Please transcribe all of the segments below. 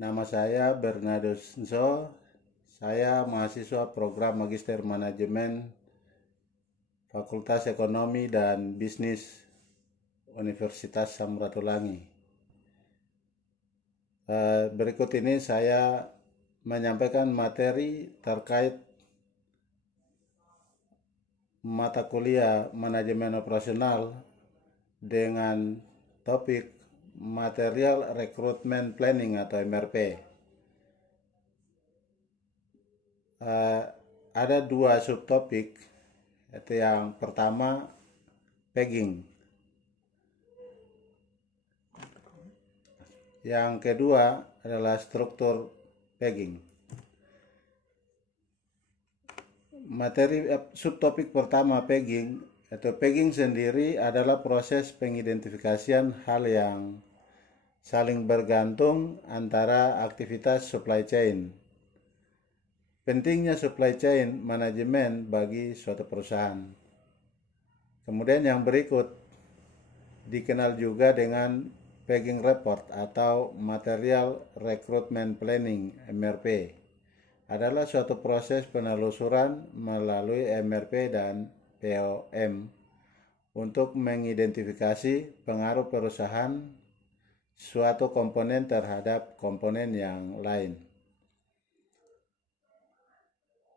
Nama saya Bernardus Nso. Saya mahasiswa program Magister Manajemen Fakultas Ekonomi dan Bisnis Universitas Samratulangi. Berikut ini saya menyampaikan materi terkait mata kuliah Manajemen Operasional dengan topik Material Recruitment Planning atau MRP. Ada dua subtopik, yaitu yang pertama pegging, yang kedua adalah struktur pegging. Materi subtopik pertama pegging, atau pegging sendiri adalah proses pengidentifikasian hal yang saling bergantung antara aktivitas supply chain. Pentingnya supply chain manajemen bagi suatu perusahaan. Kemudian yang berikut dikenal juga dengan pegging report atau Material Recruitment Planning (MRP). Adalah suatu proses penelusuran melalui MRP dan POM untuk mengidentifikasi pengaruh perusahaan suatu komponen terhadap komponen yang lain.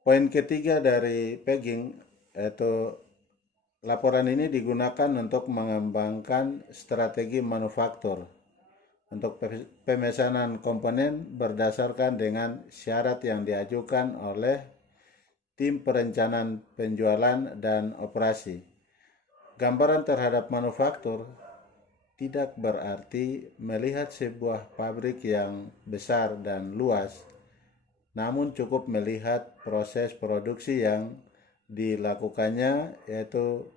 Poin ketiga dari pegging, yaitu laporan ini digunakan untuk mengembangkan strategi manufaktur untuk pemesanan komponen berdasarkan dengan syarat yang diajukan oleh tim perencanaan penjualan dan operasi. Gambaran terhadap manufaktur tidak berarti melihat sebuah pabrik yang besar dan luas, namun cukup melihat proses produksi yang dilakukannya, yaitu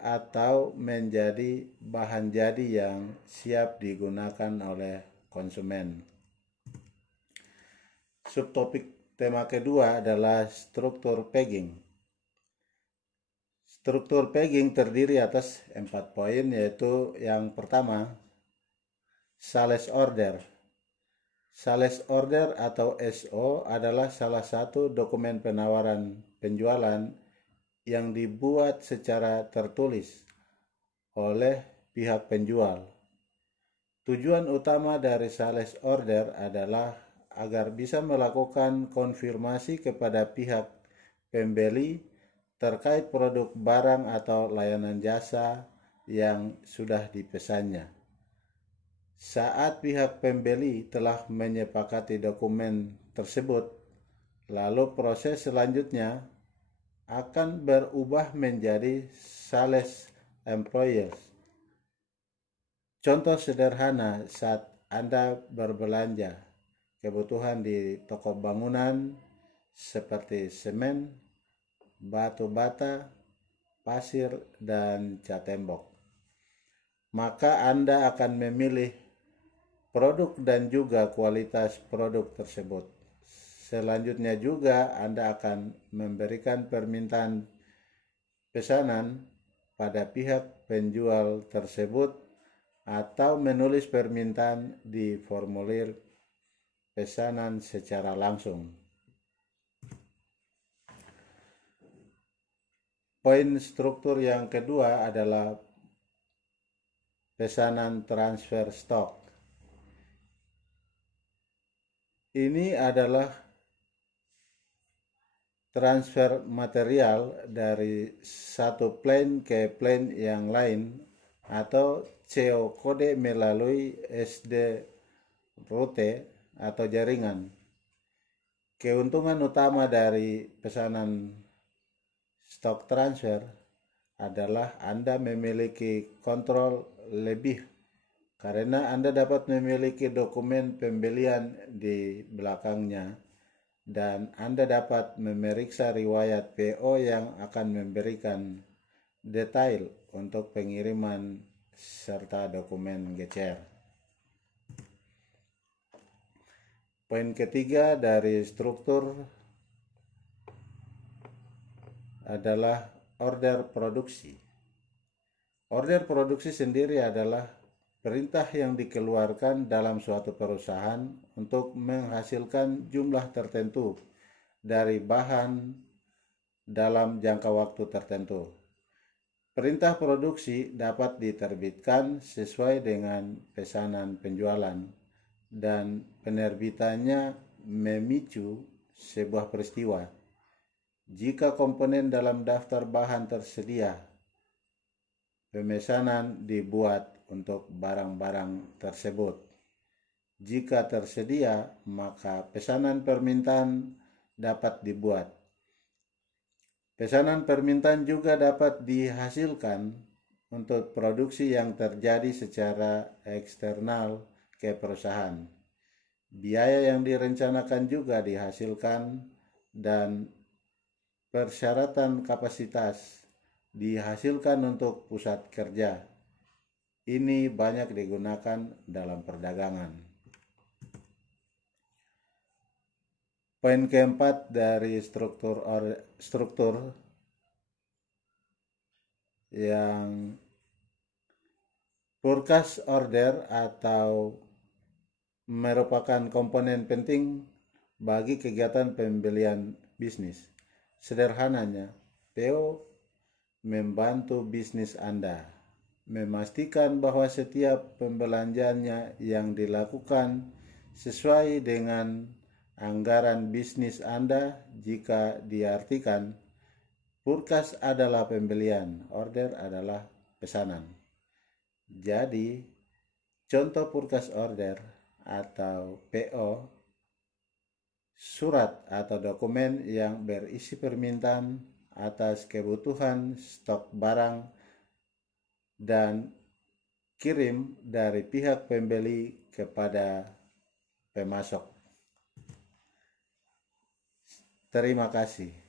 atau menjadi bahan jadi yang siap digunakan oleh konsumen. Subtopik tema kedua adalah struktur pegging. Struktur pegging terdiri atas 4 poin, yaitu yang pertama, sales order. Sales order atau SO adalah salah satu dokumen penawaran penjualan yang dibuat secara tertulis oleh pihak penjual. Tujuan utama dari sales order adalah agar bisa melakukan konfirmasi kepada pihak pembeli terkait produk barang atau layanan jasa yang sudah dipesannya. Saat pihak pembeli telah menyepakati dokumen tersebut, lalu proses selanjutnya akan berubah menjadi sales employers. Contoh sederhana saat Anda berbelanja kebutuhan di toko bangunan seperti semen, batu bata, pasir, dan cat tembok. Maka Anda akan memilih produk dan juga kualitas produk tersebut. Selanjutnya juga Anda akan memberikan permintaan pesanan pada pihak penjual tersebut atau menulis permintaan di formulir pesanan secara langsung. Poin struktur yang kedua adalah pesanan transfer stok. Ini adalah transfer material dari satu plane ke plane yang lain atau CO kode melalui SD route atau jaringan. Keuntungan utama dari pesanan stok transfer adalah Anda memiliki kontrol lebih karena Anda dapat memiliki dokumen pembelian di belakangnya dan Anda dapat memeriksa riwayat PO yang akan memberikan detail untuk pengiriman serta dokumen GCR. Poin ketiga dari struktur adalah order produksi. Order produksi sendiri adalah perintah yang dikeluarkan dalam suatu perusahaan untuk menghasilkan jumlah tertentu dari bahan dalam jangka waktu tertentu. Perintah produksi dapat diterbitkan sesuai dengan pesanan penjualan, dan penerbitannya memicu sebuah peristiwa. Jika komponen dalam daftar bahan tersedia, pemesanan dibuat untuk barang-barang tersebut. Jika tersedia, maka pesanan permintaan dapat dibuat. Pesanan permintaan juga dapat dihasilkan untuk produksi yang terjadi secara eksternal ke perusahaan. Biaya yang direncanakan juga dihasilkan, dan persyaratan kapasitas dihasilkan untuk pusat kerja. Ini banyak digunakan dalam perdagangan. Poin keempat dari struktur yang purchase order atau merupakan komponen penting bagi kegiatan pembelian bisnis. Sederhananya, PO membantu bisnis Anda memastikan bahwa setiap pembelanjaannya yang dilakukan sesuai dengan anggaran bisnis Anda. Jika diartikan, purchase adalah pembelian, order adalah pesanan. Jadi, contoh purchase order atau PO, surat atau dokumen yang berisi permintaan atas kebutuhan stok barang dan kirim dari pihak pembeli kepada pemasok. Terima kasih.